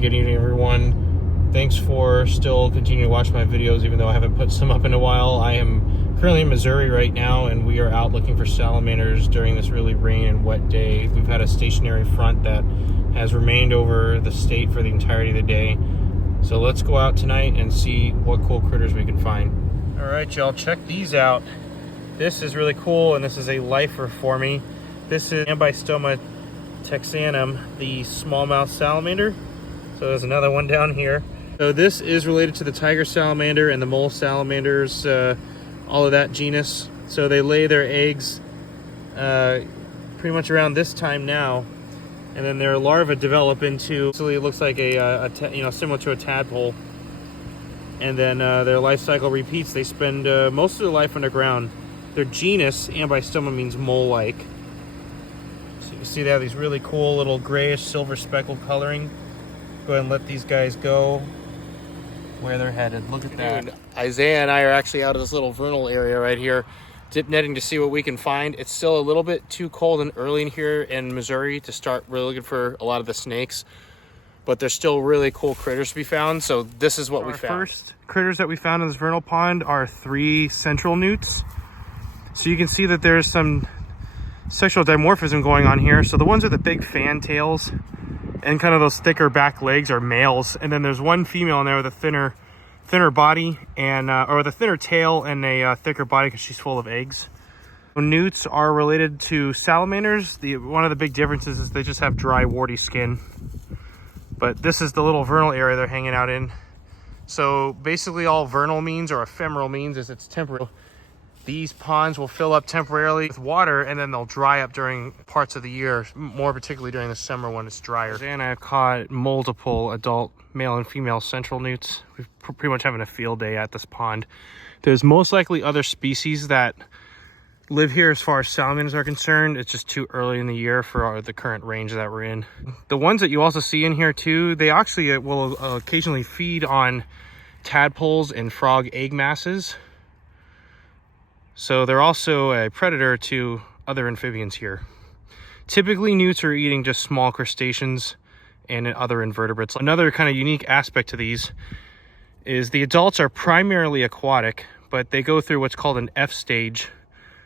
morning, good evening, everyone. Thanks for still continuing to watch my videos, even though I haven't put some up in a while. I am currently in Missouri right now, and we are out looking for salamanders during this really rain and wet day. We've had a stationary front that has remained over the state for the entirety of the day. So let's go out tonight and see what cool critters we can find. All right, y'all, check these out. This is really cool, and this is a lifer for me. This is Ambystoma texanum, the smallmouth salamander. So there's another one down here. So this is related to the tiger salamander and the mole salamanders, all of that genus. So they lay their eggs pretty much around this time now, and then their larvae develop into, so it looks like similar to a tadpole. And then their life cycle repeats. They spend most of their life underground. Their genus, Ambystoma, means mole-like. So you can see they have these really cool little grayish silver speckled coloring. Go ahead and let these guys go where they're headed. Look at that. Dude, Isaiah and I are actually out of this little vernal area right here, dip netting to see what we can find. It's still a little bit too cold and early in here in Missouri to start really looking for a lot of the snakes, but there's still really cool critters to be found. So this is what we found. Our first critters that we found in this vernal pond are 3 central newts. So you can see that there's some sexual dimorphism going on here. So the ones with the big fan tails and kind of those thicker back legs are males, and then there's one female in there with a thinner body and or with a thinner tail and a thicker body because she's full of eggs. So newts are related to salamanders. One of the big differences is they just have dry, warty skin. But this is the little vernal area they're hanging out in. So basically all vernal means, or ephemeral means, is it's temporary. These ponds will fill up temporarily with water, and then they'll dry up during parts of the year, more particularly during the summer when it's drier. And I've caught multiple adult male and female central newts. We're pretty much having a field day at this pond. There's most likely other species that live here as far as salamanders are concerned. It's just too early in the year for the current range that we're in. The ones that you also see in here too, they actually will occasionally feed on tadpoles and frog egg masses. So they're also a predator to other amphibians here. Typically, newts are eating just small crustaceans and other invertebrates. Another kind of unique aspect to these is the adults are primarily aquatic, but they go through what's called an F stage.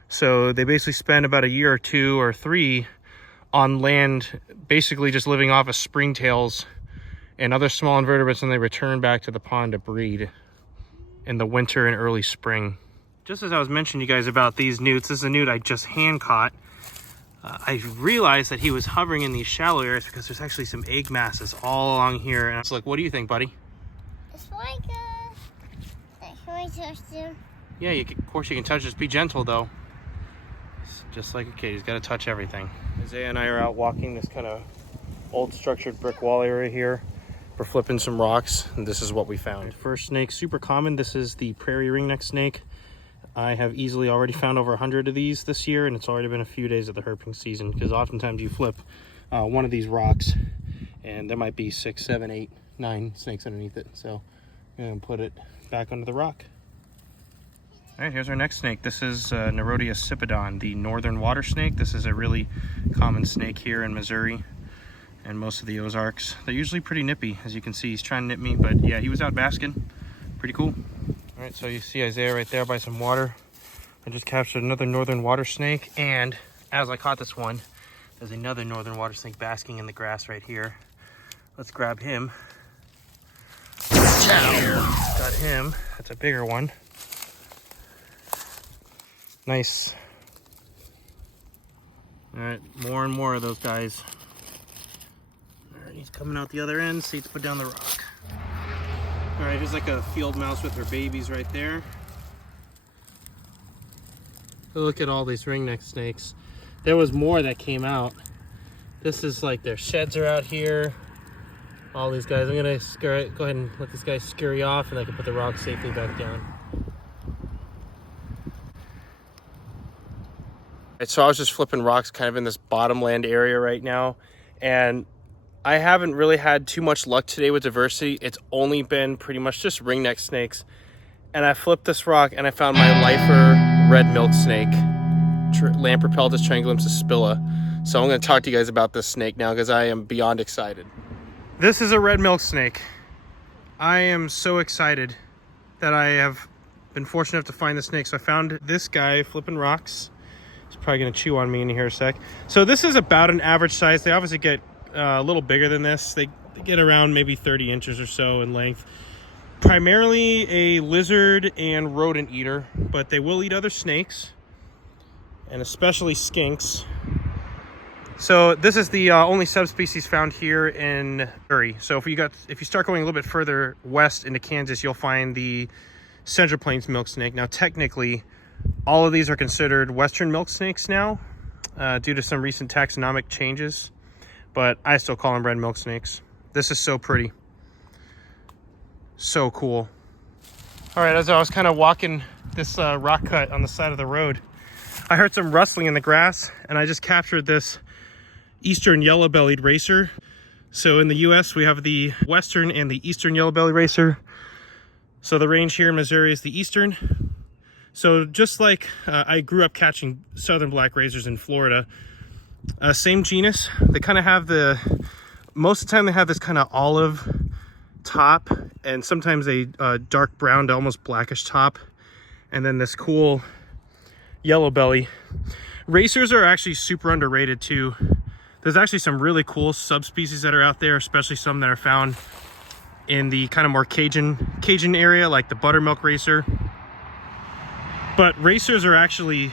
So they basically spend about a year or 2 or 3 on land, basically just living off of springtails and other small invertebrates, and they return back to the pond to breed in the winter and early spring. Just as I was mentioning you guys about these newts, this is a newt I just hand caught. I realized that he was hovering in these shallow areas because there's actually some egg masses all along here. And I was like, what do you think, buddy? It's like can I touch him? Yeah, of course you can touch. Just be gentle though. It's just like a kid, he's got to touch everything. Isaiah and I are out walking this kind of old structured brick wall area here. We're flipping some rocks, and this is what we found. First snake, super common. This is the prairie ringneck snake. I have easily already found over 100 of these this year, and it's already been a few days of the herping season, because oftentimes you flip one of these rocks and there might be 6, 7, 8, 9 snakes underneath it. So I'm going to put it back under the rock. All right, here's our next snake. This is Nerodia cipodon, the northern water snake. This is a really common snake here in Missouri and most of the Ozarks. They're usually pretty nippy. As you can see, he's trying to nip me, but yeah, he was out basking. Pretty cool. All right, so you see Isaiah right there by some water. I just captured another northern water snake, and as I caught this one, there's another northern water snake basking in the grass right here. Let's grab him. Got him. That's a bigger one. Nice. All right, more and more of those guys. All right, he's coming out the other end. See, let's put down the rock. All right, here's like a field mouse with her babies right there. Look at all these ringneck snakes. There was more that came out. This is like their sheds are out here. All these guys. I'm gonna go ahead and let this guy scurry off, and I can put the rock safely back down. Right, so I was just flipping rocks kind of in this bottomland area right now, and I haven't really had too much luck today with diversity. It's only been pretty much just ringneck snakes. And I flipped this rock and I found my lifer red milk snake, Lampripeltis triangulum spilla. So I'm going to talk to you guys about this snake now because I am beyond excited. This is a red milk snake. I am so excited that I have been fortunate enough to find the snake. So I found this guy flipping rocks. He's probably going to chew on me in here a sec. So this is about an average size. They obviously get a little bigger than this. They get around maybe 30 inches or so in length. Primarily a lizard and rodent eater, but they will eat other snakes and especially skinks. So this is the only subspecies found here in Missouri. So if you start going a little bit further west into Kansas, you'll find the Central Plains milk snake. Now technically, all of these are considered Western milk snakes now, due to some recent taxonomic changes, but I still call them red milk snakes. This is so pretty, so cool. All right, as I was kind of walking this rock cut on the side of the road, I heard some rustling in the grass, and I just captured this Eastern yellow-bellied racer. So in the US, we have the Western and the Eastern yellow-bellied racer. So the range here in Missouri is the Eastern. So just like I grew up catching southern black racers in Florida, same genus. They kind of have most of the time they have this kind of olive top, and sometimes a dark brown to almost blackish top, and then this cool yellow belly. Racers are actually super underrated too. There's actually some really cool subspecies that are out there, especially some that are found in the kind of more Cajun area, like the buttermilk racer. But racers are actually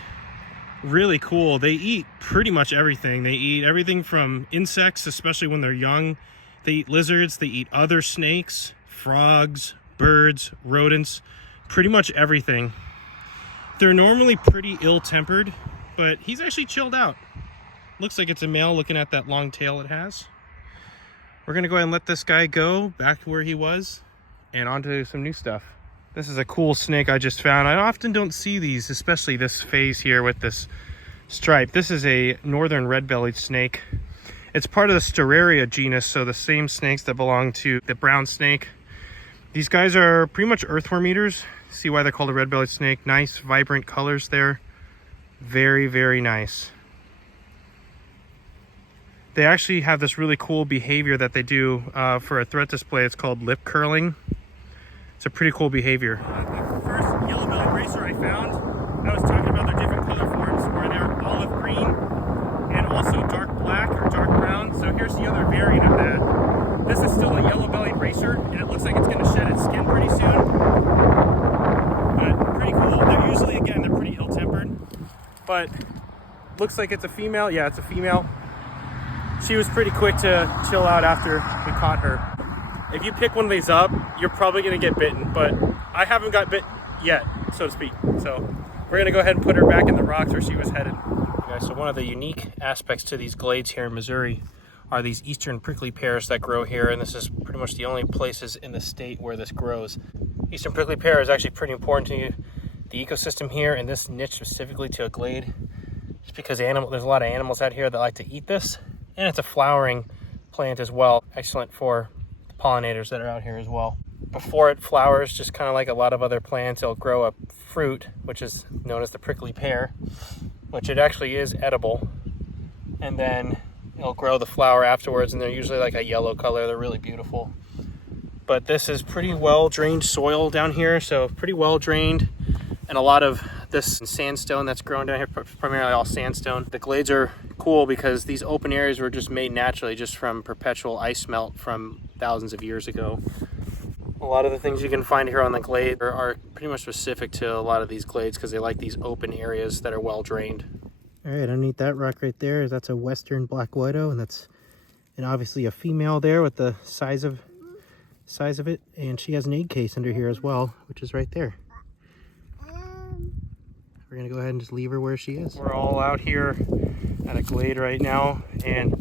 really cool. They eat pretty much everything. They eat everything from insects, especially when they're young. They eat lizards, they eat other snakes, frogs, birds, rodents, pretty much everything. They're normally pretty ill-tempered, but he's actually chilled out. Looks like it's a male looking at that long tail it has. We're gonna go ahead and let this guy go back to where he was and onto some new stuff. This is a cool snake I just found. I often don't see these, especially this phase here with this stripe. This is a northern red-bellied snake. It's part of the Steraria genus, so the same snakes that belong to the brown snake. These guys are pretty much earthworm eaters. See why they're called a red-bellied snake. Nice, vibrant colors there. Very, very nice. They actually have this really cool behavior that they do for a threat display. It's called lip curling. It's a pretty cool behavior. The first yellow-bellied racer I found, I was talking about their different color forms, where they're olive green and also dark black or dark brown. So here's the other variant of that. This is still a yellow-bellied racer, and it looks like it's going to shed its skin pretty soon. But pretty cool. They're usually, again, they're pretty ill-tempered. But looks like it's a female. Yeah, it's a female. She was pretty quick to chill out after we caught her. If you pick one of these up, you're probably going to get bitten, but I haven't got bit yet, so to speak. So we're going to go ahead and put her back in the rocks where she was headed. Okay, so one of the unique aspects to these glades here in Missouri are these eastern prickly pears that grow here, and this is pretty much the only places in the state where this grows. Eastern prickly pear is actually pretty important to the ecosystem here, and this niche specifically to a glade, just because there's a lot of animals out here that like to eat this. And it's a flowering plant as well. Excellent for the pollinators that are out here as well. Before it flowers, just kind of like a lot of other plants, it'll grow a fruit, which is known as the prickly pear, which it actually is edible. And then it'll grow the flower afterwards, and they're usually like a yellow color. They're really beautiful. But this is pretty well-drained soil down here, so pretty well-drained. And a lot of this sandstone that's grown down here, primarily all sandstone. The glades are cool because these open areas were just made naturally just from perpetual ice melt from thousands of years ago. A lot of the things you can find here on the glade are pretty much specific to a lot of these glades because they like these open areas that are well drained. All right, underneath that rock right there, that's a western black widow, and that's obviously a female there with the size of it, and she has an egg case under here as well, which is right there. We're gonna go ahead and just leave her where she is. We're all out here at a glade right now, and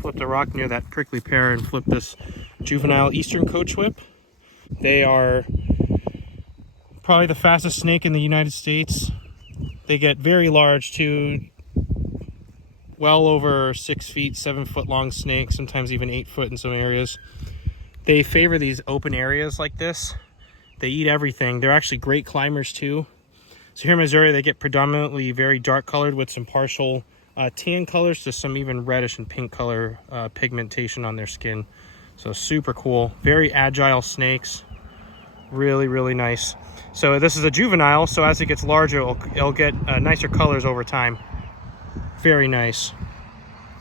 flipped a rock near that prickly pear and flipped this juvenile eastern coach whip. They are probably the fastest snake in the United States. They get very large too, well over 6 feet, 7 foot long snakes, sometimes even 8 foot in some areas. They favor these open areas like this. They eat everything. They're actually great climbers too. So here in Missouri, they get predominantly very dark colored with some partial tan colors to some even reddish and pink color pigmentation on their skin. So super cool. Very agile snakes. Really, really nice. So this is a juvenile, so as it gets larger, it'll get nicer colors over time. Very nice.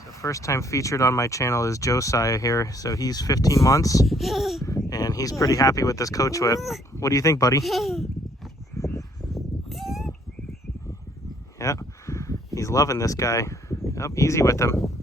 So first time featured on my channel is Josiah here. So he's 15 months, and he's pretty happy with this coach whip. What do you think, buddy? Yeah, he's loving this guy. Oh, easy with him.